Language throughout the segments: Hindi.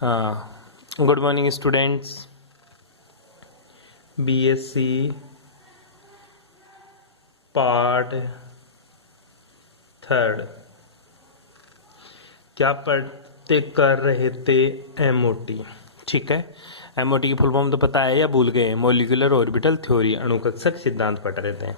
हाँ, good morning students. BSc part third क्या पढ़ते कर रहे थे? एमओटी। ठीक है, एमओटी की फुल फॉर्म तो पता है या भूल गए? मॉलिक्यूलर ऑर्बिटल थ्योरी, अणुकक्षक सिद्धांत पढ़ रहे थे।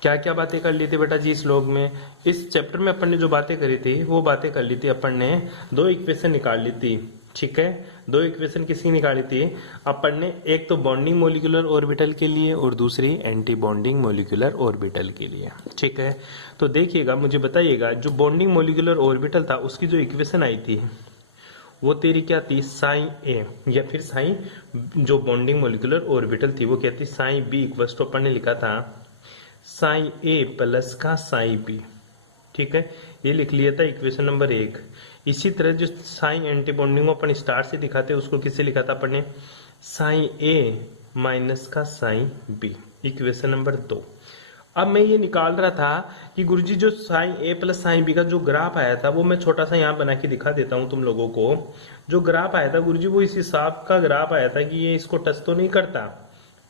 क्या क्या बातें कर ली थी बेटा जी इस लोग में? इस चैप्टर में अपन ने जो बातें करी थी वो बातें कर ली थी अपन ने। दो इक्वेशन निकाल ली थी। ठीक है, दो इक्वेशन किसकी निकाली थी अपन ने? एक तो बॉन्डिंग मोलिकुलर ऑर्बिटल के लिए और दूसरी एंटी बॉन्डिंग मोलिकुलर ऑर्बिटल के लिए। ठीक है, तो देखिएगा, मुझे बताइएगा, जो बॉन्डिंग मोलिकुलर ऑर्बिटल था उसकी जो इक्वेशन आई थी वो तेरी क्या थी? साइन ए, या फिर साइन, जो बॉन्डिंग मोलिकुलर ऑर्बिटल थी वो क्या थी? साइन बी इक्वल टू अपन ने लिखा था साइन ए प्लस का साइन बी। ठीक है, ये लिख लिया था इक्वेशन नंबर 1। इसी तरह जो साइन एंटी बॉन्डिंग को अपन स्टार से दिखाते उसको किससे लिखा था अपन ने? साइन ए माइनस का साइन बी, इक्वेशन नंबर 2। अब मैं ये निकाल रहा था कि गुरुजी जो साइन ए प्लस साइन बी का जो ग्राफ आया था वो मैं छोटा सा यहाँ बना के दिखा देता हूँ तुम लोगों को। जो ग्राफ आया था गुरुजी वो इस हिसाब का ग्राफ आया था कि ये इसको टच तो नहीं करता,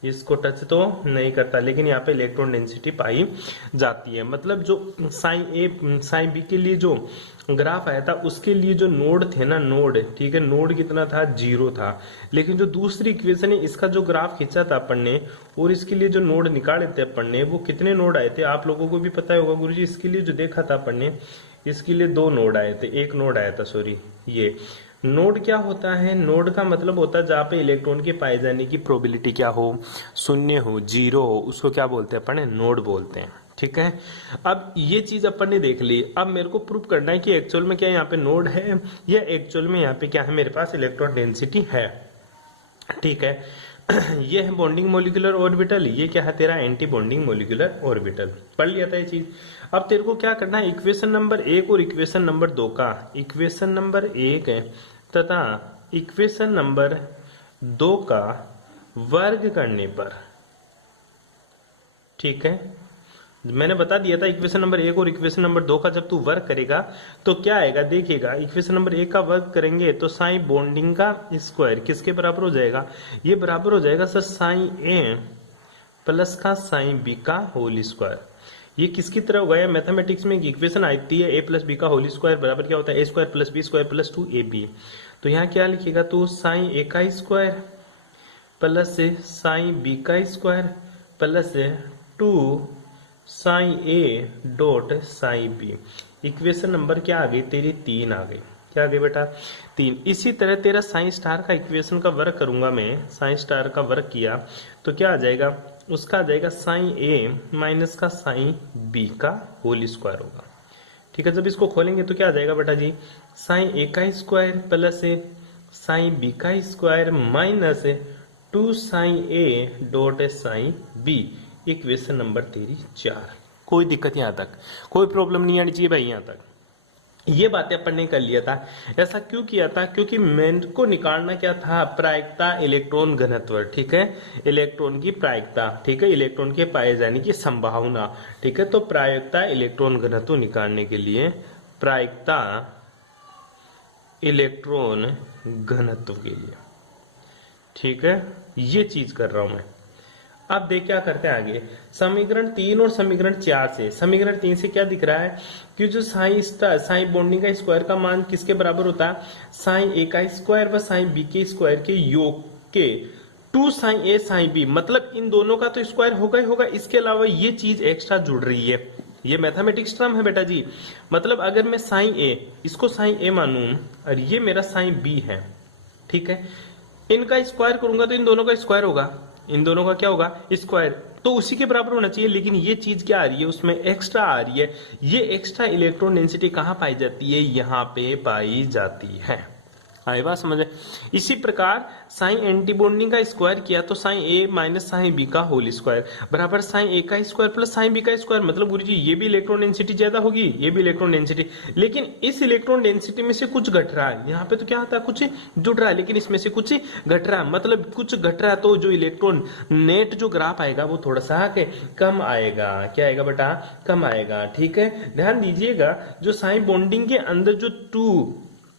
इसको टच तो नहीं करता, लेकिन यहाँ पे इलेक्ट्रॉन डेंसिटी पाई जाती है। मतलब जो साइन ए साइन बी के लिए जो ग्राफ आया था उसके लिए जो नोड थे ना, नोड, ठीक है, नोड कितना था? 0 था। लेकिन जो दूसरी इक्वेशन है इसका जो ग्राफ खींचा था अपन ने और इसके लिए जो नोड निकाले थे अपन ने वो कितने नोड आए थे आप लोगों को भी पता होगा गुरुजी। इसके लिए जो देखा था अपन ने, इसके लिए 2 नोड आए थे, एक नोड आया था, सॉरी। ये नोड क्या होता है? नोड का मतलब होता है जहां पे इलेक्ट्रॉन के पाए जाने की प्रोबेबिलिटी क्या हो? 0 हो, 0 हो, उसको क्या बोलते हैं अपन? नोड बोलते हैं। ठीक है, अब ये चीज अपन ने देख ली। अब मेरे को प्रूव करना है कि एक्चुअल में क्या यहाँ पे नोड है या एक्चुअल में यहाँ पे क्या है, मेरे पास इलेक्ट्रॉन डेंसिटी है। ठीक है, ये है बॉन्डिंग मोलिकुलर ऑर्बिटल, ये क्या है तेरा? Anti bonding molecular orbital. पढ़ लिया था ये चीज। अब तेरे को क्या करना है? इक्वेशन नंबर 1 और इक्वेशन नंबर 2 का, इक्वेशन नंबर 1 है तथा इक्वेशन नंबर 2 का वर्ग करने पर, ठीक है, मैंने बता दिया था इक्वेशन नंबर 1 और इक्वेशन नंबर 2 का जब तू वर्क करेगा तो क्या आएगा? देखिएगा, इक्वेशन नंबर 1 का वर्क करेंगे तो साइन बॉन्डिंग का स्क्वायर किसके बराबर हो जाएगा? ये बराबर हो जाएगा सर साइन ए प्लस का साइन बी का होल स्क्वायर। ये किसकी तरह होगा? या मैथमेटिक्स में एक इक्वेशन आती है ए प्लस बी का होल स्क्वायर बराबर क्या होता है? A square plus B square plus 2ab। तो यहाँ क्या लिखेगा? तो साइन ए का स्क्वायर प्लस साइन बी का स्क्वायर प्लस 2 साइन ए dot sine B. Equation number क्या आ गई तेरी? 3 आ गई। क्या आ गई बेटा? 3। इसी तरह तेरा साइन स्टार का इक्वेशन का वर्क करूंगा मैं, साइन स्टार का वर्क किया तो क्या आ जाएगा? उसका आ जाएगा साइन ए माइनस का साइन बी का होल स्क्वायर होगा। ठीक है, जब इसको खोलेंगे तो क्या आ जाएगा बेटा जी? साइन ए का स्क्वायर प्लस साइन बी का स्क्वायर माइनस 2 साइन ए dot sine B, equation number तेरी 4। कोई दिक्कत यहाँ तक? कोई प्रॉब्लम नहीं आनी चाहिए भाई यहाँ तक। ये बातें अपन ने कर लिया था। ऐसा क्यों किया था? क्योंकि मेन को निकालना क्या था? प्रायिकता इलेक्ट्रॉन घनत्व। ठीक है, इलेक्ट्रॉन की प्रायिकता, ठीक है, इलेक्ट्रॉन के पाए जाने की संभावना। ठीक है, तो प्रायिकता इलेक्ट्रॉन घनत्व निकालने के लिए प्रायिकता इलेक्ट्रॉन घनत्व के लिए, ठीक है, ये चीज कर रहा हूं मैं। अब देख क्या करते हैं आगे। समीकरण 3 और समीकरण 4 से, समीकरण 3 से क्या दिख रहा है कि जो साइन बॉन्डिंग का स्क्वायर का मान किसके बराबर होता है? साइन ए का स्क्वायर व साइन बी के स्क्वायर के योग के 2 साइन ए साइन बी। मतलब इन दोनों का तो स्क्वायर होगा ही होगा, इसके अलावा ये चीज एक्स्ट्रा जुड़ रही है। ये मैथमेटिक्स टर्म है बेटा जी। मतलब अगर मैं साइन ए, इसको साइन ए मानूं और ये मेरा साइन बी है, ठीक है, इनका स्क्वायर करूंगा तो इन दोनों का स्क्वायर होगा, इन दोनों का क्या होगा? स्क्वायर। तो उसी के बराबर होना चाहिए। लेकिन ये चीज क्या आ रही है? उसमें एक्स्ट्रा आ रही है। ये एक्स्ट्रा इलेक्ट्रॉन डेंसिटी कहां पाई जाती है? यहां पे पाई जाती है। आई बात समझ? इसी प्रकार साइन एंटी बॉन्डिंग का स्क्वायर किया तो साइन ए माइनस साइन बी का होल स्क्वायर बराबर साइन ए का स्क्वायर प्लस साइन बी का स्क्वायर। मतलब गुरुजी ये भी इलेक्ट्रॉन डेंसिटी ज्यादा होगी, ये भी इलेक्ट्रॉन डेंसिटी, लेकिन इस इलेक्ट्रॉन डेंसिटी में से कुछ घट रहा है। यहाँ पे तो क्या होता है? कुछ जुड़ रहा है, लेकिन इसमें से कुछ घट रहा है। मतलब कुछ घट रहा है तो जो इलेक्ट्रॉन नेट जो ग्राफ आएगा वो थोड़ा सा कम आएगा। क्या आएगा बेटा? कम आएगा। ठीक है, ध्यान दीजिएगा, जो साइन बॉन्डिंग के अंदर जो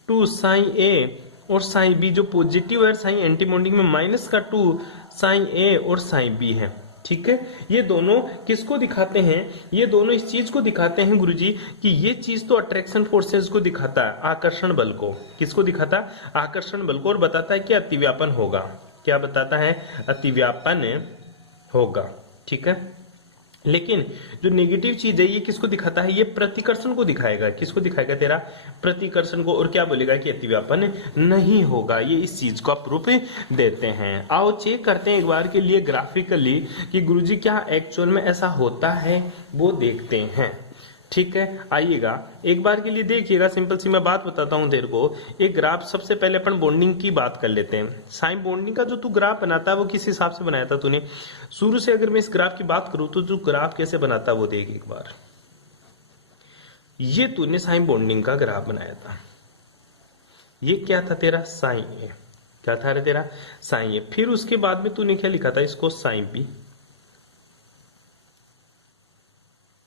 टू साइन ए और साइन बी जो पॉजिटिव है, साइन एंटी बॉन्डिंग में -2 साइन ए और साइन बी है। ठीक है, ये दोनों किसको दिखाते हैं? ये दोनों इस चीज को दिखाते हैं गुरुजी कि ये चीज तो अट्रैक्शन फोर्सेस को दिखाता है, आकर्षण बल को। किसको दिखाता है? आकर्षण बल को। और बताता है कि अतिव्यापन होगा। क्या बताता है? अतिव्यापन होगा। ठीक है, लेकिन जो नेगेटिव चीज है ये किसको दिखाता है? ये प्रतिकर्षण को दिखाएगा। किसको दिखाएगा? तेरा प्रतिकर्षण को। और क्या बोलेगा कि अतिव्यापन नहीं होगा। ये इस चीज को प्रूफ देते हैं। आओ चेक करते हैं एक बार के लिए ग्राफिकली कि गुरुजी क्या एक्चुअल में ऐसा होता है, वो देखते हैं। ठीक है, आइएगा एक बार के लिए देखिएगा। सिंपल सी मैं बात बताता हूं तेरे को। एक ग्राफ, सबसे पहले अपन बॉन्डिंग की बात कर लेते हैं। साइन बॉन्डिंग का जो तू ग्राफ बनाता है वो किस हिसाब से बनाया था तूने? शुरू से अगर मैं इस ग्राफ की बात करूं तो तू ग्राफ कैसे बनाता वो देख एक बार। ये तूने साइन बॉन्डिंग का ग्राफ बनाया था। ये क्या था तेरा? साइन ए। क्या था रे तेरा? साइन ए। फिर उसके बाद में तूने क्या लिखा था? इसको साइन बी।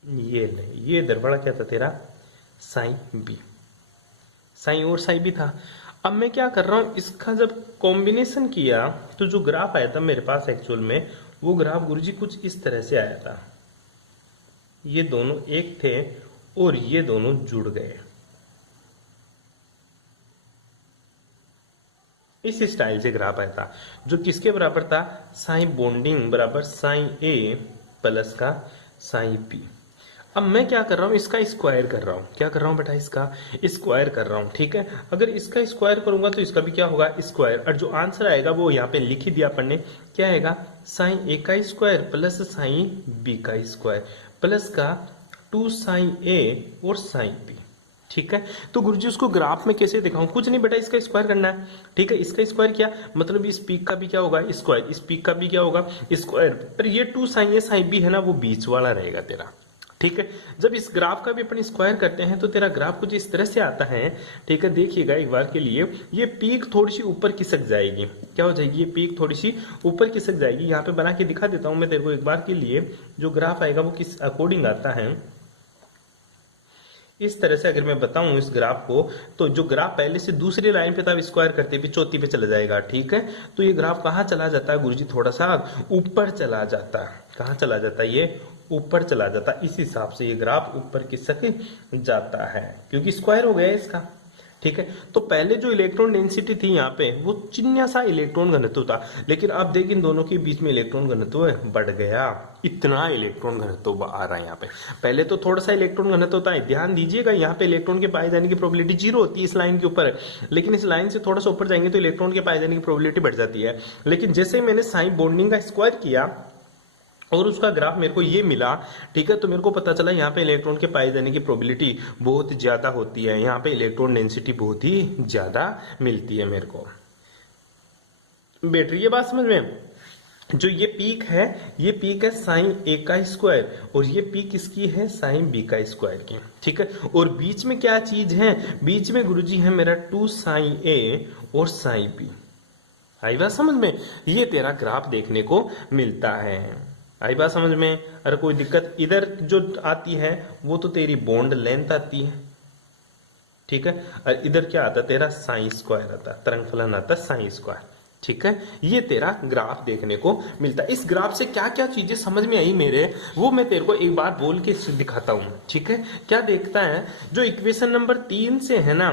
ये नहीं, ये दरबड़ा क्या था तेरा? Sine b. साइन और साइन बी था। अब मैं क्या कर रहा हूं, इसका जब कॉम्बिनेशन किया तो जो ग्राफ आया था मेरे पास एक्चुअल में, वो ग्राफ गुरुजी कुछ इस तरह से आया था। ये दोनों एक थे और ये दोनों जुड़ गए। इस स्टाइल से ग्राफ आया था, जो किसके बराबर था? साइन बॉन्डिंग बराबर साइन ए प्लस का साइन बी। अब मैं क्या कर रहा हूं, इसका स्क्वायर कर रहा हूं। क्या कर रहा हूं बेटा? इसका स्क्वायर कर रहा हूं। ठीक है, अगर इसका स्क्वायर करूंगा तो इसका भी क्या होगा? स्क्वायर। और जो आंसर आएगा वो यहाँ पे लिख ही दिया अपन ने। क्या आएगा? साइन ए का स्क्वायर प्लस साइन बी का स्क्वायर प्लस का 2 साइन ए और साइन बी। ठीक है, तो गुरुजी उसको ग्राफ में कैसे दिखाऊं? कुछ नहीं बेटा, इसका स्क्वायर करना है। ठीक है, इसका स्क्वायर किया मतलब इस पीक का भी क्या होगा? स्क्वायर। इस पीक का भी क्या होगा? स्क्वायर। पर ये 2 साइन ए साइन बी है ना, वो बीच वाला रहेगा तेरा। ठीक है, जब इस ग्राफ का भी अपन स्क्वायर करते हैं तो तेरा ग्राफ कुछ इस तरह से आता है। ठीक है, देखिएगा एक बार के लिए। ये पीक थोड़ी सी ऊपर खिसक जाएगी। क्या हो जाएगी? ये पीक थोड़ी सी ऊपर खिसक जाएगी। यहाँ पे बना के दिखा देता हूं मैं तेरे को एक बार के लिए। जो ग्राफ आएगा वो किस अकॉर्डिंग आता है, इस तरह से अगर मैं बताऊं इस ग्राफ को, तो जो ग्राफ पहले से दूसरी लाइन पे था स्क्वायर करते भी चौथी पे चला जाएगा। ठीक है, तो ये ग्राफ कहाँ चला जाता है गुरुजी? थोड़ा सा ऊपर चला जाता है। कहाँ चला जाता है? ये ऊपर चला जाता है। इस हिसाब से ये ग्राफ ऊपर खिसक जाता है क्योंकि स्क्वायर हो गया इसका। ठीक है, तो पहले जो इलेक्ट्रॉन डेंसिटी थी यहाँ पे वो चिन्ह सा इलेक्ट्रॉन घनत्व था, लेकिन अब देख इन दोनों के बीच में इलेक्ट्रॉन घनत्व बढ़ गया। इतना इलेक्ट्रॉन घनत्व आ रहा है यहाँ पे। पहले तो थोड़ा सा इलेक्ट्रॉन घनत्व होता है। ध्यान दीजिएगा, यहाँ पे इलेक्ट्रॉन के पाए जाने की प्रोबेबिलिटी 0 होती है इस लाइन के ऊपर, लेकिन इस लाइन से थोड़ा सा ऊपर जाएंगे तो इलेक्ट्रॉन के पाए जाने की प्रोबेबिलिटी बढ़ जाती है। लेकिन जैसे मैंने साइन बॉन्डिंग का स्क्वायर किया और उसका ग्राफ मेरे को ये मिला, ठीक है, तो मेरे को पता चला यहाँ पे इलेक्ट्रॉन के पाए जाने की प्रोबेबिलिटी बहुत ज्यादा होती है। यहाँ पे इलेक्ट्रॉन डेंसिटी बहुत ही ज्यादा मिलती है मेरे को। बैटरी ये बात समझ में? जो ये पीक है, ये पीक है साइन ए का स्क्वायर और ये पीक इसकी है साइन बी का स्क्वायर की। ठीक है, और बीच में क्या चीज है? बीच में गुरुजी है मेरा 2 साइन ए और साइन बी। आई बात समझ में? ये तेरा ग्राफ देखने को मिलता है। आई बात समझ में? अरे कोई दिक्कत? इधर जो आती है वो तो तेरी बॉन्ड लेंथ आती है। ठीक है, और इधर क्या आता है? तेरा साइन स्क्वायर आता है, तरंग फलन आता है साइन स्क्वायर। ठीक है, ये तेरा ग्राफ देखने को मिलता है। इस ग्राफ से क्या क्या चीजें समझ में आई मेरे, वो मैं तेरे को एक बार बोल के दिखाता हूं। ठीक है, क्या देखता है? जो इक्वेशन नंबर 3 से है ना,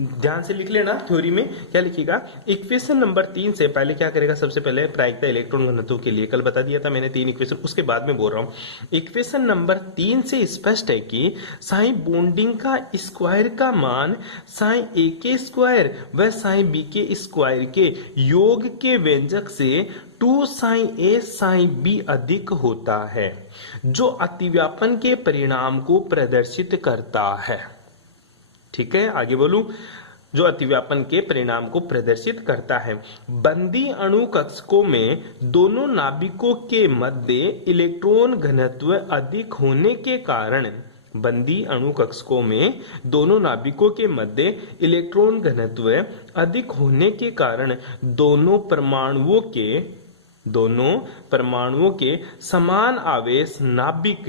ध्यान से लिख लेना। थ्योरी में क्या लिखिएगा? इक्वेशन नंबर 3 से पहले क्या करेगा? सबसे पहले प्रायिकता इलेक्ट्रॉन घनत्व के लिए कल बता दिया था मैंने 3 इक्वेशन, उसके बाद में बोल रहा हूं। इक्वेशन नंबर 3 से स्पष्ट है कि साइन बॉन्डिंग का स्क्वायर का मान साइन ए के स्क्वायर व साइन बी के स्क्वायर के योग के व्यंजक से 2 साइन ए साइन बी अधिक होता है, जो अतिव्यापन के परिणाम को प्रदर्शित करता है। ठीक है, आगे बोलूं, जो अतिव्यापन के परिणाम को प्रदर्शित करता है। बंदी अणु कक्षकों में दोनों नाभिकों के मध्य इलेक्ट्रॉन घनत्व अधिक होने के कारण, बंदी अणु कक्षकों में दोनों नाभिकों के मध्य इलेक्ट्रॉन घनत्व अधिक होने के कारण दोनों परमाणुओं के समान आवेश नाभिक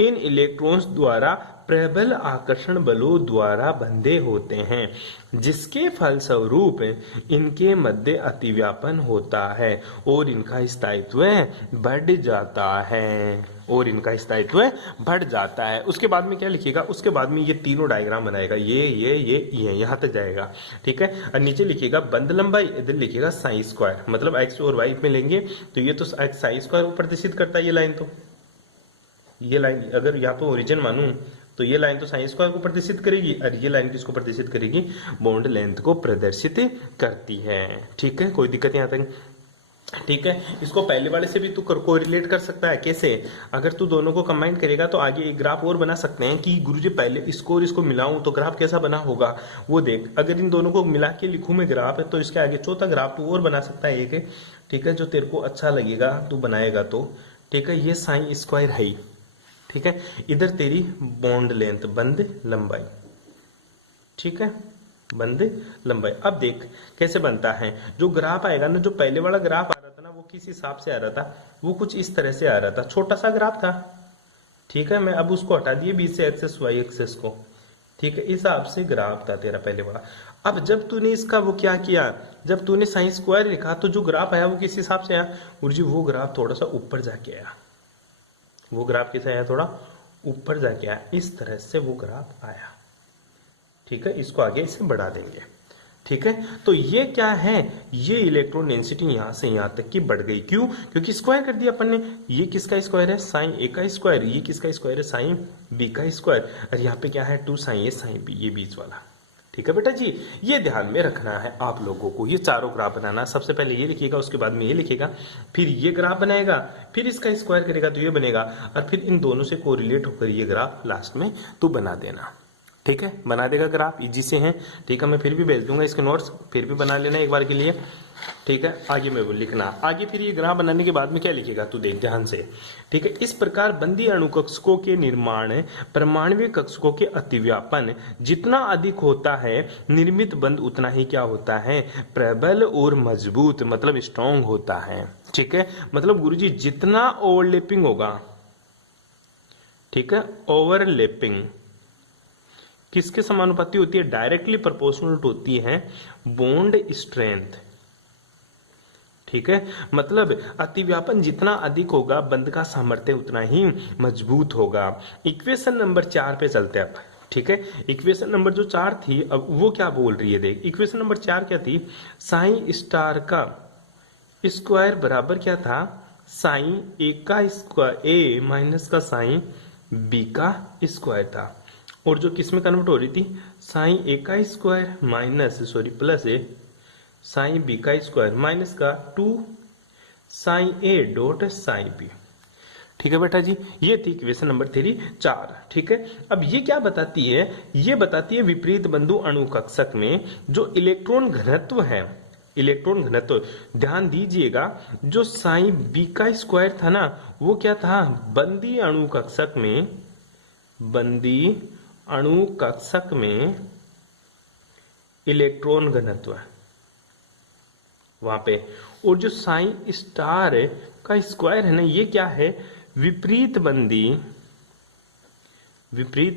इन इलेक्ट्रॉन्स द्वारा प्रबल आकर्षण बलों द्वारा बंधे होते हैं, जिसके फलस्वरूप इनके मध्य अतिव्यापन होता है और इनका स्थायित्व बढ़ जाता है उसके बाद में क्या लिखिएगा, उसके बाद में ये तीनों डायग्राम बनाएगा, ये यहाँ तक जाएगा। ठीक है, और नीचे लिखिएगा बंद लंबाई, इधर लिखिएगा साइन स्क्वायर, मतलब एक्स और वाई में लेंगे तो ये तो साइन स्क्वायर को प्रदर्शित करता है। ये लाइन तो ये लाइन अगर यहाँ पे ओरिजिन मानूं तो ये लाइन तो साइन स्क्वायर को प्रदर्शित करेगी और ये लाइन किसको प्रदर्शित करेगी, बॉन्ड लेंथ को प्रदर्शित करती है। ठीक है, कोई दिक्कत यहाँ तक? ठीक है, इसको पहले वाले से भी तू कोरिलेट कर सकता है। कैसे? अगर तू दोनों को कंबाइन करेगा तो आगे एक ग्राफ और बना सकते हैं कि गुरुजी पहले इसको और इसको मिलाऊं तो ग्राफ कैसा बना होगा वो देख। अगर इन दोनों को मिला के लिखूं मैं ग्राफ तो इसके आगे चौथा ग्राफ तू और बना सकता है एक। ठीक है, जो तेरे को अच्छा लगेगा तू बनाएगा तो। ठीक है, ये साइन स्क्वायर है। ठीक है, इधर तेरी बॉन्ड लेंथ बंद लंबाई। ठीक है, बंद लंबाई। अब देख कैसे बनता है, जो ग्राफ आएगा ना, जो पहले वाला ग्राफ आ रहा था ना वो किस हिसाब से आ रहा था, वो कुछ इस तरह से आ रहा था, छोटा सा ग्राफ था। ठीक है, मैं अब उसको हटा दिए बीच से एक्सेस वाई एक्सेस को। ठीक है, इस हिसाब से ग्राफ था तेरा पहले वाला। अब जब तूने इसका वो क्या किया, जब तूने साइन स्क्वायर लिखा तो जो ग्राफ आया वो किस हिसाब से आया, गुरुजी वो ग्राफ थोड़ा सा ऊपर जाके आया। वो ग्राफ कैसे आया, थोड़ा ऊपर जाके आया, इस तरह से वो ग्राफ आया। ठीक है, इसको आगे इसे बढ़ा देंगे। ठीक है, तो ये क्या है, ये इलेक्ट्रॉन डेंसिटी यहां से यहां तक की बढ़ गई। क्यों? क्योंकि स्क्वायर कर दिया अपन ने। ये किसका स्क्वायर है, साइन ए का स्क्वायर। ये किसका स्क्वायर है, साइन बी का स्क्वायर। और यहाँ पे क्या है, 2 साइन ए साइन बी, ये बीच वाला। ठीक है बेटा जी, ये ध्यान में रखना है आप लोगों को। ये चारों ग्राफ बनाना, सबसे पहले ये लिखिएगा, उसके बाद में ये लिखिएगा, फिर ये ग्राफ बनाएगा, फिर इसका स्क्वायर करेगा तो ये बनेगा, और फिर इन दोनों से कोरिलेट होकर ये ग्राफ लास्ट में तू बना देना। ठीक है, बना देगा ग्राफ, इजी से है। ठीक है, मैं फिर भी भेज दूंगा इसके नोट्स, फिर भी बना लेना एक बार के लिए। ठीक है, आगे में वो लिखना, आगे फिर ये ग्राफ बनाने के बाद में क्या लिखेगा तू देख ध्यान से। ठीक है, इस प्रकार बंदी अणुकक्षकों के निर्माण परमाणु कक्षकों के अतिव्यापन जितना अधिक होता है, निर्मित बंध उतना ही क्या होता है, प्रबल और मजबूत, मतलब स्ट्रॉन्ग होता है। ठीक है, मतलब गुरुजी जितना ओवरलैपिंग होगा, ठीक है, ओवरलैपिंग किसके समानुपाती होती है, डायरेक्टली प्रोपोर्शनल होती है बॉन्ड स्ट्रेंथ। ठीक है, मतलब अतिव्यापन जितना अधिक होगा बंध का सामर्थ्य उतना ही मजबूत होगा। इक्वेशन नंबर 4 पे चलते हैं अब। ठीक है, इक्वेशन नंबर जो 4 थी अब वो क्या बोल रही है देख। इक्वेशन नंबर 4 क्या थी, साइन स्टार का स्क्वायर बराबर क्या था, साइन ए का स्क्वायर, ए माइनस का साइन बी का स्क्वायर था। और जो किस में कन्वर्ट हो रही थी, साइन ए का square minus plus a sine B का स्क्वायर माइनस का 2 साइन ए डॉट साइन बी। ठीक है बेटा जी, ये थी इक्वेशन नंबर 4। ठीक है, अब ये क्या बताती है, ये बताती है विपरीत बंधु अणुकक्षक में जो इलेक्ट्रॉन घनत्व है, इलेक्ट्रॉन घनत्व ध्यान दीजिएगा, जो साइन बी का स्क्वायर था ना वो क्या था, बंदी अणुकक्षक में, बंदी अणुकक्षक में इलेक्ट्रॉन घनत्व वहां पे, और जो साइन स्टार का स्क्वायर है ना ये क्या है, विपरीत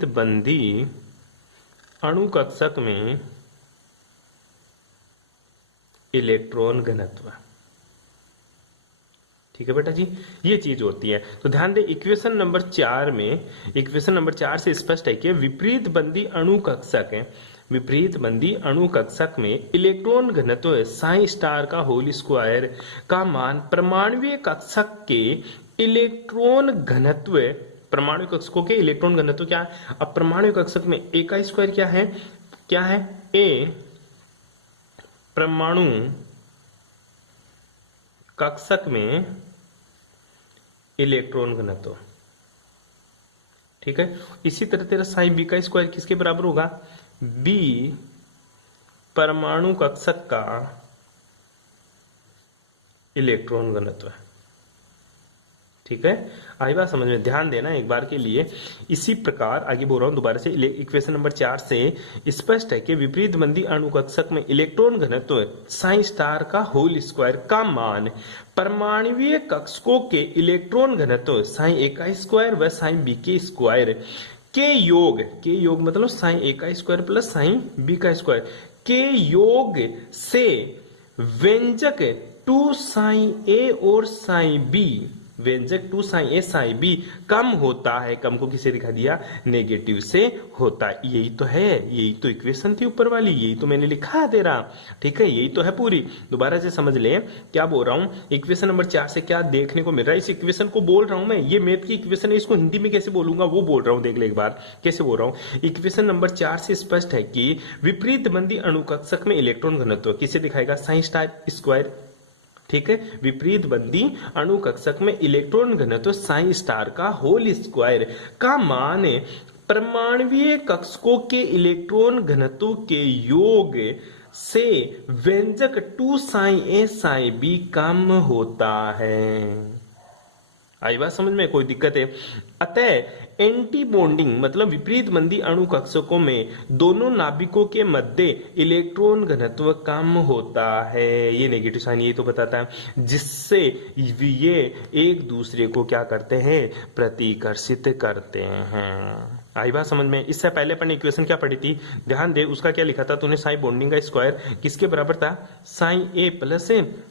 बंदी अणुकक्षक में इलेक्ट्रॉन घनत्व। ठीक है बेटा जी, ये चीज होती है। तो ध्यान दे इक्वेशन नंबर 4 में, इक्वेशन नंबर 4 से स्पष्ट है कि विपरीत बंदी अणुकक्षक है, विपरीत बंदी अणुकक्षक में इलेक्ट्रॉन घनत्व साइन स्टार का होल स्क्वायर का मान परमाणुीय कक्षक के इलेक्ट्रॉन घनत्व, परमाणु कक्षकों के इलेक्ट्रॉन घनत्व क्या है, अब परमाणु कक्षक में ए का स्क्वायर क्या है, क्या है, ए परमाणु कक्षक में इलेक्ट्रॉन घनत्व। ठीक है, इसी तरह तेरा साइन बी का स्क्वायर किसके बराबर होगा, बी परमाणु कक्षक का इलेक्ट्रॉन घनत्व। ठीक है, आई बात समझ में, ध्यान देना एक बार के लिए। इसी प्रकार आगे बोल रहा हूं दोबारा से, इक्वेशन नंबर 4 से स्पष्ट है कि विपरीत बंदी अणुकक्षक में इलेक्ट्रॉन घनत्व साइन स्टार का होल स्क्वायर का मान परमाणुीय कक्षकों के इलेक्ट्रॉन घनत्व साइन ए का स्क्वायर व साइन बी के स्क्वायर के योग मतलब साइन ए का स्क्वायर प्लस साइन बी का स्क्वायर के योग से व्यंजक 2 साइन ए और साइन बी, व्यंजक 2 साइन ए साइन बी कम होता है। कम को किसे दिखा दिया? नेगेटिव से होता है। यही तो है, यही तो इक्वेशन थी ऊपर वाली, यही तो मैंने लिखा है तेरा। ठीक है, यही तो है पूरी। दोबारा से समझ ले क्या बोल रहा हूं। इक्वेशन नंबर 4 से क्या देखने को मिल रहा है? इस इक्वेशन को बोल रहा हूं मैं, ये मैथ की इक्वेशन है, इसको हिंदी में कैसे बोलूंगा वो बोल रहा हूं। देख ले एक बार कैसे बोल रहा हूं। इक्वेशन नंबर 4 से स्पष्ट है कि विपरीत बंदी अणुकक्षक में इलेक्ट्रॉन घनत्व किसे दिखाएगा? Sign star square. ठीक है, विपरीत बंदी अणुकक्षक में इलेक्ट्रॉन घनत्व साइन स्टार का होल स्क्वायर का मान परमाणुीय कक्षकों के इलेक्ट्रॉन घनत्व के योग से व्यंजक 2 साइन ए साइन बी कम होता है। आई बात समझ में? कोई दिक्कत है? अतः एंटी बॉन्डिंग मतलब विपरीत बंदी अणु कक्षकों में दोनों नाभिकों के मध्य इलेक्ट्रॉन घनत्व कम होता है। ये नेगेटिव साइन यही तो बताता है, जिससे ये एक दूसरे को क्या करते हैं? प्रतिकर्षित करते हैं। आई बात समझ में? इससे पहले अपन इक्वेशन क्या पढ़ी थी? ध्यान दे, उसका क्या लिखा था तूने? साइन बॉन्डिंग का स्क्वायर किसके बराबर था? साइन ए प्लस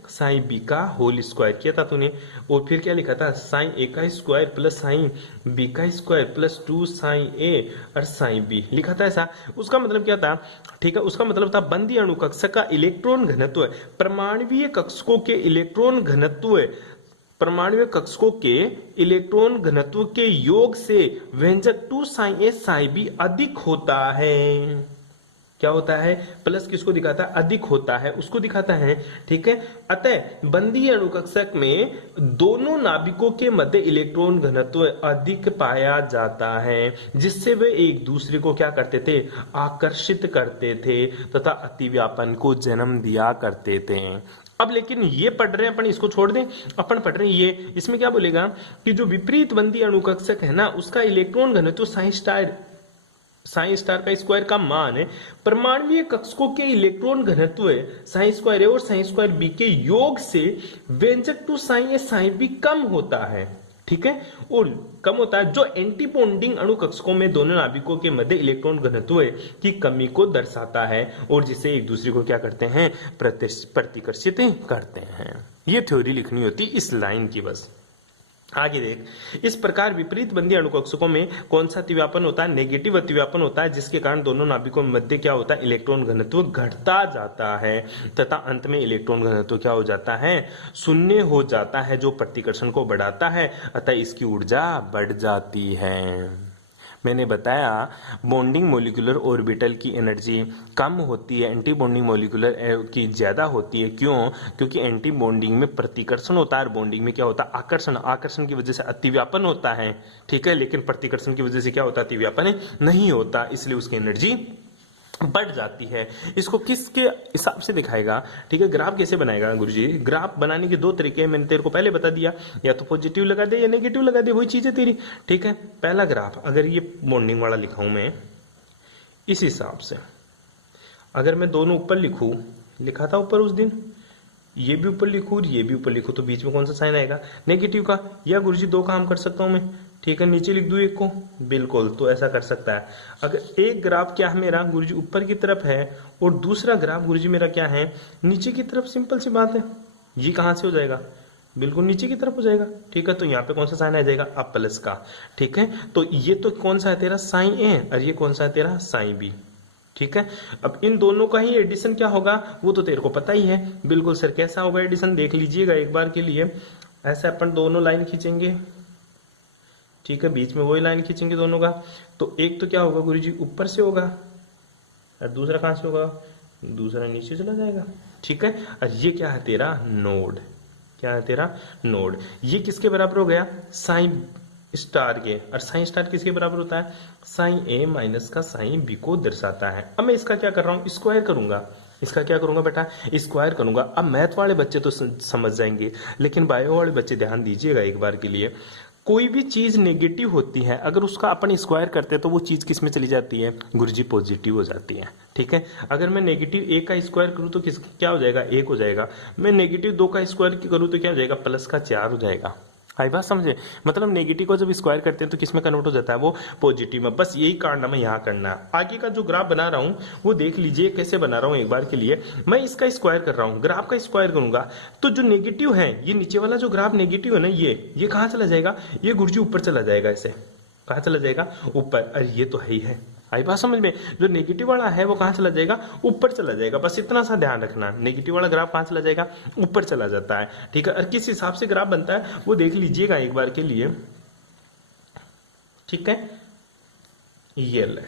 साइन बी का होल स्क्वायर किया था तूने। और फिर क्या लिखा था? साइन ए का स्क्वायर प्लस साइन बी का स्क्वायर प्लस 2 साइन ए और साइन बी लिखा था ऐसा। उसका मतलब क्या था? ठीक है, उसका मतलब था बंदी अणुकक्षक का इलेक्ट्रॉन घनत्व परमाणुीय कक्षकों के इलेक्ट्रॉन घनत्व परमाणुीय कक्षकों के इलेक्ट्रॉन घनत्व के योग से व्यंजक 2 साइन ए साइन बी अधिक होता है। क्या होता है? प्लस किसको दिखाता है? अधिक होता है, उसको दिखाता है। ठीक है, अतः बंदी अणुकक्षक में दोनों नाभिकों के मध्य इलेक्ट्रॉन घनत्व अधिक पाया जाता है, जिससे वे एक दूसरे को क्या करते थे? आकर्षित करते थे तथा अतिव्यापन को जन्म दिया करते थे। अब लेकिन ये पढ़ रहे हैं अपन, इसको छोड़ दें, अपन पढ़ रहे हैं ये। इसमें क्या बोलेगा कि जो विपरीत बंदी अणुकक्षक है ना, उसका इलेक्ट्रॉन घनत्व साइन स्टार का स्क्वायर का मान है परमाणुीय कक्षकों के इलेक्ट्रॉन घनत्व साइन स्क्वायर ए और साइन स्क्वायर बी के योग से व्यंजक 2 साइन ए साइन बी कम होता है। ठीक है, और कम होता है जो एंटी बॉन्डिंग अणु कक्षकों में दोनों नाभिकों के मध्य इलेक्ट्रॉन घनत्व की कमी को दर्शाता है और जिसे एक दूसरे को क्या करते हैं? प्रतिकर्षित करते हैं। ये थ्योरी लिखनी होती इस लाइन की बस। आगे देख, इस प्रकार विपरीत बंदी अणुकक्षकों में कौन सा अतिव्यापन होता है? नेगेटिव अतिव्यापन होता है, जिसके कारण दोनों नाभिकों के मध्य क्या होता है? इलेक्ट्रॉन घनत्व घटता जाता है तथा अंत में इलेक्ट्रॉन घनत्व क्या हो जाता है? शून्य हो जाता है, जो प्रतिकर्षण को बढ़ाता है, अतः इसकी ऊर्जा बढ़ जाती है। मैंने बताया बॉन्डिंग मॉलिक्यूलर ऑर्बिटल की एनर्जी कम होती है, एंटी बॉन्डिंग मॉलिक्यूलर की ज्यादा होती है। क्यों? क्योंकि एंटी बॉन्डिंग में प्रतिकर्षण होता है और बॉन्डिंग में क्या होता है? आकर्षण। आकर्षण की वजह से अतिव्यापन होता है। ठीक है, लेकिन प्रतिकर्षण की वजह से क्या होता है? अतिव्यापन नहीं होता, इसलिए उसकी एनर्जी बढ़ जाती है। इसको किसके हिसाब से दिखाएगा? ठीक है, ग्राफ कैसे बनाएगा गुरुजी? ग्राफ बनाने के 2 तरीके हैं, मैंने तेरे को पहले बता दिया, या तो पॉजिटिव लगा दे या नेगेटिव लगा दे, वही चीज है तेरी। ठीक है, पहला ग्राफ अगर ये बॉन्डिंग वाला लिखाऊं मैं इस हिसाब से, अगर मैं दोनों ऊपर लिखूं, लिखा था ऊपर उस दिन, ये भी ऊपर लिखूं ये भी ऊपर लिखूं, तो बीच में कौन सा साइन आएगा? नेगेटिव का। या गुरुजी 2 काम कर सकता हूं मैं। ठीक है, नीचे लिख दूं एक को, बिल्कुल, तो ऐसा कर सकता है। अगर एक ग्राफ क्या है मेरा गुरुजी ऊपर की तरफ है और दूसरा ग्राफ गुरुजी मेरा क्या है? नीचे की तरफ। सिंपल सी बात है, ये कहां से हो जाएगा? बिल्कुल नीचे की तरफ हो जाएगा। ठीक है, तो यहाँ पे कौन सा साइन आ जाएगा? अब प्लस का। ठीक है, तो ये तो कौन सा है तेरा? साइन ए, और ये कौन सा है तेरा? Sine b. ठीक है, अब इन दोनों का ही एडिशन क्या होगा वो तो तेरे को पता ही है। बिल्कुल सर, कैसा होगा एडिशन? देख लीजिएगा एक बार के लिए। ऐसे अपन दोनों लाइन खींचेंगे, ठीक है, बीच में वही लाइन खींचेंगे दोनों का। तो एक तो क्या होगा गुरुजी? ऊपर से होगा, और दूसरा कहां से होगा? दूसरा नीचे चला जाएगा। ठीक है, और ये क्या है तेरा? नोड। क्या है तेरा? नोड। ये किसके बराबर हो गया? साइन स्टार के। और साइन स्टार किसके बराबर होता है? साइन ए माइनस का साइन बी को दर्शाता है। अब मैं इसका क्या कर रहा हूं? स्क्वायर करूंगा। इसका क्या करूंगा बेटा? स्क्वायर करूंगा। अब मैथ वाले बच्चे तो समझ जाएंगे, लेकिन बायो वाले बच्चे ध्यान दीजिएगा एक बार के लिए। कोई भी चीज नेगेटिव होती है, अगर उसका अपन स्क्वायर करते हैं तो वो चीज किस में चली जाती है? गुरुजी पॉजिटिव हो जाती है। ठीक है, अगर मैं नेगेटिव 1 का स्क्वायर करूं तो क्या हो जाएगा? 1 हो जाएगा। मैं नेगेटिव 2 का स्क्वायर करूं तो क्या हो जाएगा? प्लस का 4 हो जाएगा। आई बात समझे? मतलब नेगेटिव को जब स्क्वायर करते हैं तो किस में कन्वर्ट हो जाता है, वो पॉजिटिव में। बस यही कांड हमें यहाँ करना है। आगे का जो ग्राफ बना रहा हूँ वो देख लीजिए कैसे बना रहा हूँ एक बार के लिए। मैं इसका स्क्वायर कर रहा हूँ, ग्राफ का स्क्वायर करूंगा तो जो नेगेटिव है, ये नीचे वाला जो ग्राफ नेगेटिव है ना, ये कहाँ चला जाएगा, ये गुरुजी ऊपर चला जाएगा। ऐसे कहाँ चला जाएगा, ऊपर। अरे ये तो है ही है, आई बात समझ में? जो नेगेटिव वाला है वो कहाँ चला जाएगा, ऊपर चला जाएगा। बस इतना सा ध्यान रखना, नेगेटिव वाला ग्राफ कहाँ चला जाएगा, ऊपर चला जाता है। ठीक है, और किस हिसाब से ग्राफ बनता है वो देख लीजिएगा एक बार के लिए। ठीक है, ये ले,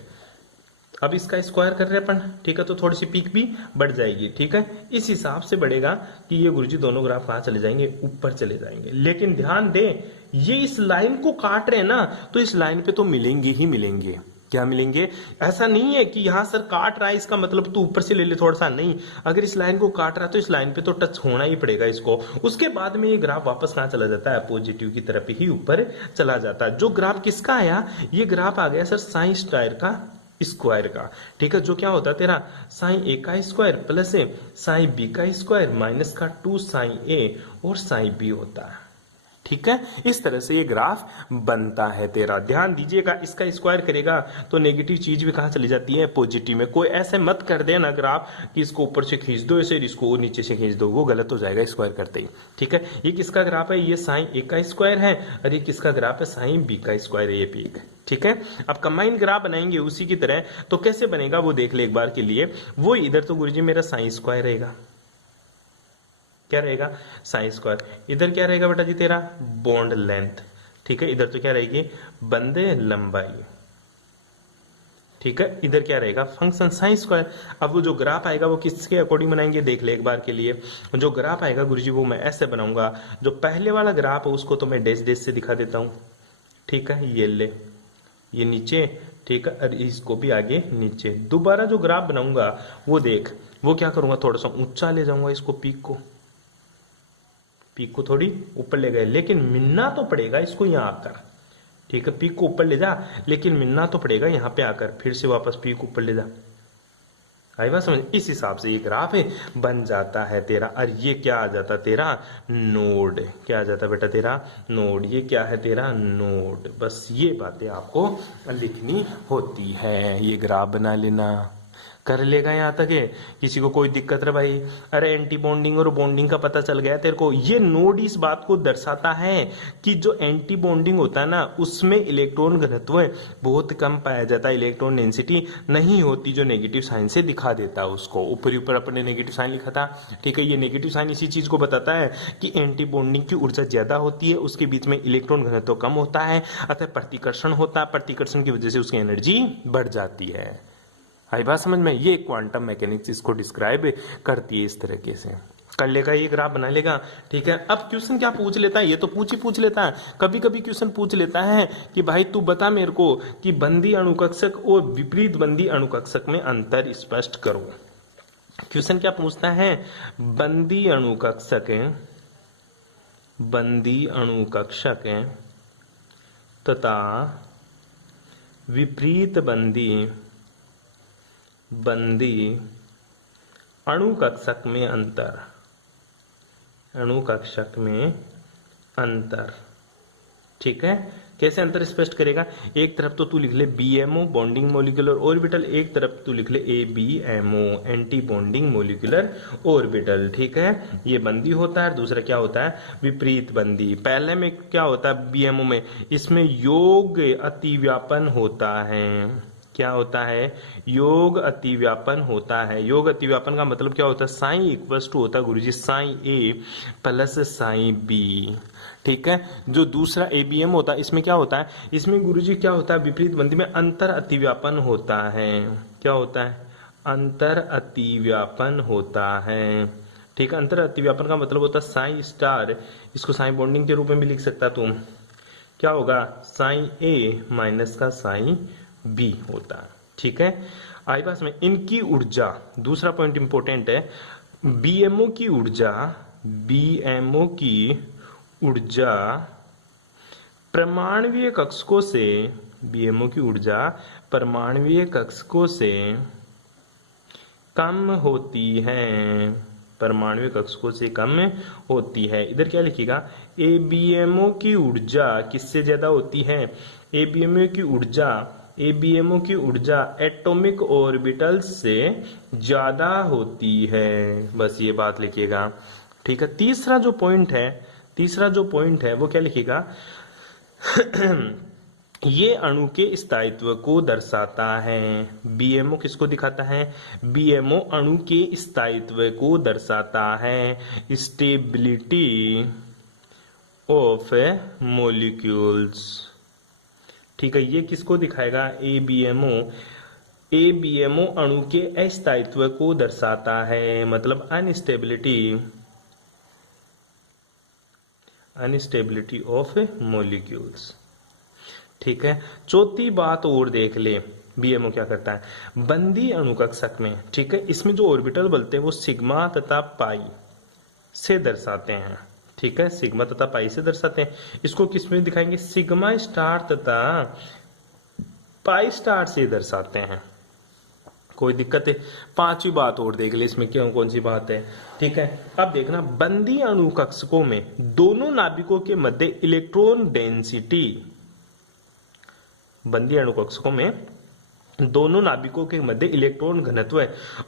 अब इसका स्क्वायर कर रहे हैं अपन। ठीक है, तो थोड़ी सी पीक भी बढ़ जाएगी। ठीक है, इस हिसाब से बढ़ेगा कि ये गुरुजी दोनों ग्राफ कहाँ चले जाएंगे, ऊपर चले जाएंगे। लेकिन ध्यान दें, ये इस लाइन को काट रहे हैं ना, तो इस लाइन पे तो मिलेंगे ही मिलेंगे। क्या मिलेंगे? ऐसा नहीं है कि यहां सर काट रहा है इसका मतलब तू ऊपर से ले ले थोड़ा सा, नहीं। अगर इस लाइन को काट रहा है तो इस लाइन पे तो टच होना ही पड़ेगा इसको। उसके बाद में ये ग्राफ वापस कहां चला जाता है, पॉजिटिव की तरफ ही ऊपर चला जाता है। जो ग्राफ किसका आया, ये ग्राफ आ गया सर साइन स्क्वायर का स्क्वायर का। ठीक है, जो क्या होता है तेरा साइन ए का स्क्वायर प्लस साइन बी का स्क्वायर माइनस का 2 साइन ए और साइन बी होता है। ठीक है, इस तरह से ये ग्राफ बनता है तेरा। ध्यान दीजिएगा, इसका स्क्वायर करेगा तो नेगेटिव चीज भी कहां चली जाती है, पॉजिटिव में। कोई ऐसे मत कर देना ग्राफ कि इसको ऊपर से खींच दो ऐसे, इसको नीचे से खींच दो, वो गलत हो जाएगा स्क्वायर करते ही। ठीक है, ये किसका ग्राफ है, ये साइन ए का स्क्वायर है, और ये किसका ग्राफ है, साइन बी का स्क्वायर है, ये पीक। ठीक है, अब कंबाइन ग्राफ बनाएंगे उसी की तरह, तो कैसे बनेगा वो देख ले एक बार के लिए। वो इधर तो गुरुजी मेरा साइन स्क्वायर रहेगा, क्या रहेगा, साइन स्क्वायर। इधर क्या रहेगा बेटा जी तेरा, बॉन्ड लेंथ। ठीक है, इधर तो क्या रहेगी, बंद लंबाई। ठीक है, इधर क्या रहेगा, फंक्शन साइन स्क्वायर। अब वो जो ग्राफ आएगा वो किसके अकॉर्डिंग बनाएंगे देख ले एक बार के लिए। जो ग्राफ आएगा गुरुजी वो मैं ऐसे बनाऊंगा। जो पहले वाला ग्राफ है उसको तो मैं डैश डैश से दिखा देता हूं। ठीक है, ये ले, ये नीचे। ठीक है, और इसको भी आगे नीचे। दोबारा जो ग्राफ बनाऊंगा वो देख, वो क्या करूंगा, थोड़ा सा ऊंचा ले जाऊंगा इसको, पीक को थोड़ी ऊपर ले गए, लेकिन मिलना तो पड़ेगा इसको यहां आकर। ठीक है, पीक को ऊपर ले जा, लेकिन मिलना तो पड़ेगा यहां पे आकर, फिर से वापस पीक ऊपर ले जा। आई बात समझ? इस हिसाब से ये ग्राफ बन जाता है तेरा। और ये क्या आ जाता तेरा, नोड। क्या आ जाता बेटा तेरा, नोड। ये क्या है तेरा, नोड। बस ये बातें आपको लिखनी होती है। ये ग्राफ बना लेना, कर लेगा यहाँ तक है, किसी को कोई दिक्कत है भाई? अरे एंटी बॉन्डिंग और बॉन्डिंग का पता चल गया तेरे को। ये नोड इस बात को दर्शाता है कि जो एंटी बॉन्डिंग होता है ना, उसमें इलेक्ट्रॉन घनत्व बहुत कम पाया जाता है, इलेक्ट्रॉन डेंसिटी नहीं होती, जो नेगेटिव साइन से दिखा देता है उसको। ऊपर ऊपर अपने नेगेटिव साइन लिखा था। ठीक है, ये नेगेटिव साइन इसी चीज को बताता है कि एंटी बॉन्डिंग की ऊर्जा ज्यादा होती है, उसके बीच में इलेक्ट्रॉन घनत्व कम होता है, अतः प्रतिकर्षण होता है, प्रतिकर्षण की वजह से उसकी एनर्जी बढ़ जाती है। आई बात समझ में? ये क्वांटम मैकेनिक्स इसको डिस्क्राइब करती है इस तरीके से। कर लेगा, ये ग्राफ बना लेगा। ठीक है, अब क्वेश्चन क्या पूछ लेता है, ये तो पूछ लेता है। कभी कभी क्वेश्चन पूछ लेता है कि भाई तू बता मेरे को कि बंदी अणुकक्षक और विपरीत बंदी अणुकक्षक में अंतर स्पष्ट करो। क्वेश्चन क्या पूछता है, बंदी अणुकक्षक तथा विपरीत बंदी अणुकक्षक में अंतर। ठीक है, कैसे अंतर स्पष्ट करेगा? एक तरफ तो तू लिख ले BMO बॉन्डिंग मोलिकुलर ऑर्बिटल, एक तरफ तू लिख ले ABMO anti bonding molecular orbital. ठीक है, ये बंदी होता है, दूसरा क्या होता है, विपरीत बंदी। पहले में क्या होता है BMO में, इसमें योग अतिव्यापन होता है। क्या होता है, योग अतिव्यापन होता है। योग अतिव्यापन का मतलब क्या होता है, साइन इक्वल्स टू होता है गुरुजी साइन ए प्लस साइन बी। ठीक है, जो दूसरा ABM होता है इसमें क्या होता है, इसमें गुरुजी क्या होता है, विपरीत बंदी में अंतर अतिव्यापन होता है। क्या होता है, अंतर अतिव्यापन होता है। ठीक है, अंतर अतिव्यापन का मतलब होता है साइन स्टार, इसको साइन बॉन्डिंग के रूप में भी लिख सकता है तुम। क्या होगा, साइन ए माइनस का साइन बी होता है। ठीक है, आई बात में इनकी ऊर्जा, दूसरा पॉइंट इंपॉर्टेंट है, BMO की ऊर्जा परमाणुवीय कक्षकों से, BMO की ऊर्जा परमाणुवीय कक्षकों से कम होती है। परमाणु कक्षकों से कम होती है। इधर क्या लिखिएगा, एबीएमओ की ऊर्जा किससे ज्यादा होती है? एबीएमओ की ऊर्जा एटॉमिक ऑर्बिटल से ज्यादा होती है। बस ये बात लिखिएगा, ठीक है। तीसरा जो पॉइंट है वो क्या लिखिएगा ये अणु के स्थायित्व को दर्शाता है। बीएमओ किसको दिखाता है? बीएमओ अणु के स्थायित्व को दर्शाता है। स्टेबिलिटी ऑफ मॉलिक्यूल्स, ठीक है। ये किसको दिखाएगा? एबीएमओ अणु के अस्थायित्व को दर्शाता है, मतलब अनस्टेबिलिटी ऑफ मॉलिक्यूल्स, ठीक है। चौथी बात और देख ले, बीएमओ क्या करता है? बंदी अणुकक्षक में, ठीक है, इसमें जो ऑर्बिटल बनते हैं वो सिग्मा तथा पाई से दर्शाते हैं, ठीक है, सिग्मा तथा पाई से दर्शाते हैं। इसको किस में दिखाएंगे? सिग्मा स्टार तथा पाई स्टार से दर्शाते हैं। कोई दिक्कत है? पांचवी बात और देख ले, इसमें क्यों, कौन सी बात है, ठीक है। अब देखना, बंदी अणुकक्षकों में दोनों नाभिकों के मध्य इलेक्ट्रॉन डेंसिटी, बंदी अणुकक्षकों में दोनों नाभिकों के मध्य इलेक्ट्रॉन घनत्व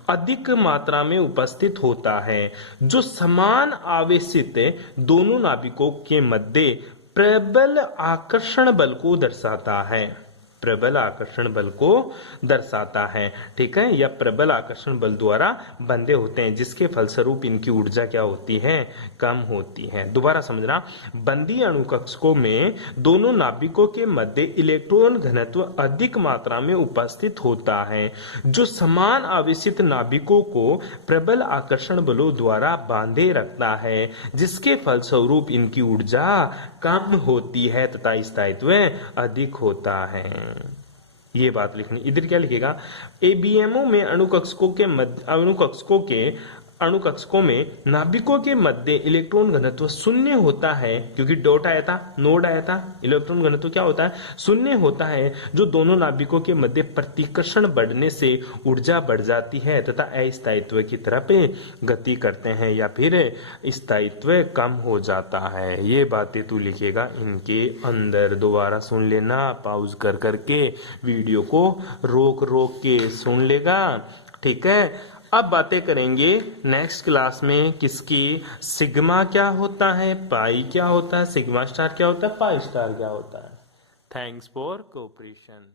अधिक मात्रा में उपस्थित होता है, जो समान आवेशित दोनों नाभिकों के मध्य प्रबल आकर्षण बल को दर्शाता है। प्रबल आकर्षण बल को दर्शाता है, ठीक है। या प्रबल आकर्षण बल द्वारा बंधे होते हैं, जिसके फलस्वरूप इनकी ऊर्जा क्या होती है? कम होती है। दोबारा समझना, बंदी अणुकक्षकों में दोनों नाभिकों के मध्य इलेक्ट्रॉन घनत्व अधिक मात्रा में उपस्थित होता है, जो समान आवेशित नाभिकों को प्रबल आकर्षण बलों द्वारा बांधे रखता है, जिसके फलस्वरूप इनकी ऊर्जा कम होती है तथा स्थायित्व अधिक होता है। ये बात लिखनी। इधर क्या लिखेगा? एबीएमओ में अणुकक्षकों में नाभिकों के मध्य इलेक्ट्रॉन घनत्व शून्य होता है, क्योंकि नोड आया था। इलेक्ट्रॉन घनत्व क्या होता है? शून्य होता है, जो दोनों नाभिकों के मध्य प्रतिकर्षण बढ़ने से ऊर्जा बढ़ जाती है तथा अस्थायित्व की तरफ गति करते हैं, या फिर स्थायित्व कम हो जाता है। ये बातें तू लिखेगा इनके अंदर। दोबारा सुन लेना, पॉज कर करके वीडियो को रोक के सुन लेगा, ठीक है। अब बातें करेंगे नेक्स्ट क्लास में किसकी? सिग्मा क्या होता है, पाई क्या होता है, सिग्मा स्टार क्या होता है, पाई स्टार क्या होता है। Thanks for cooperation.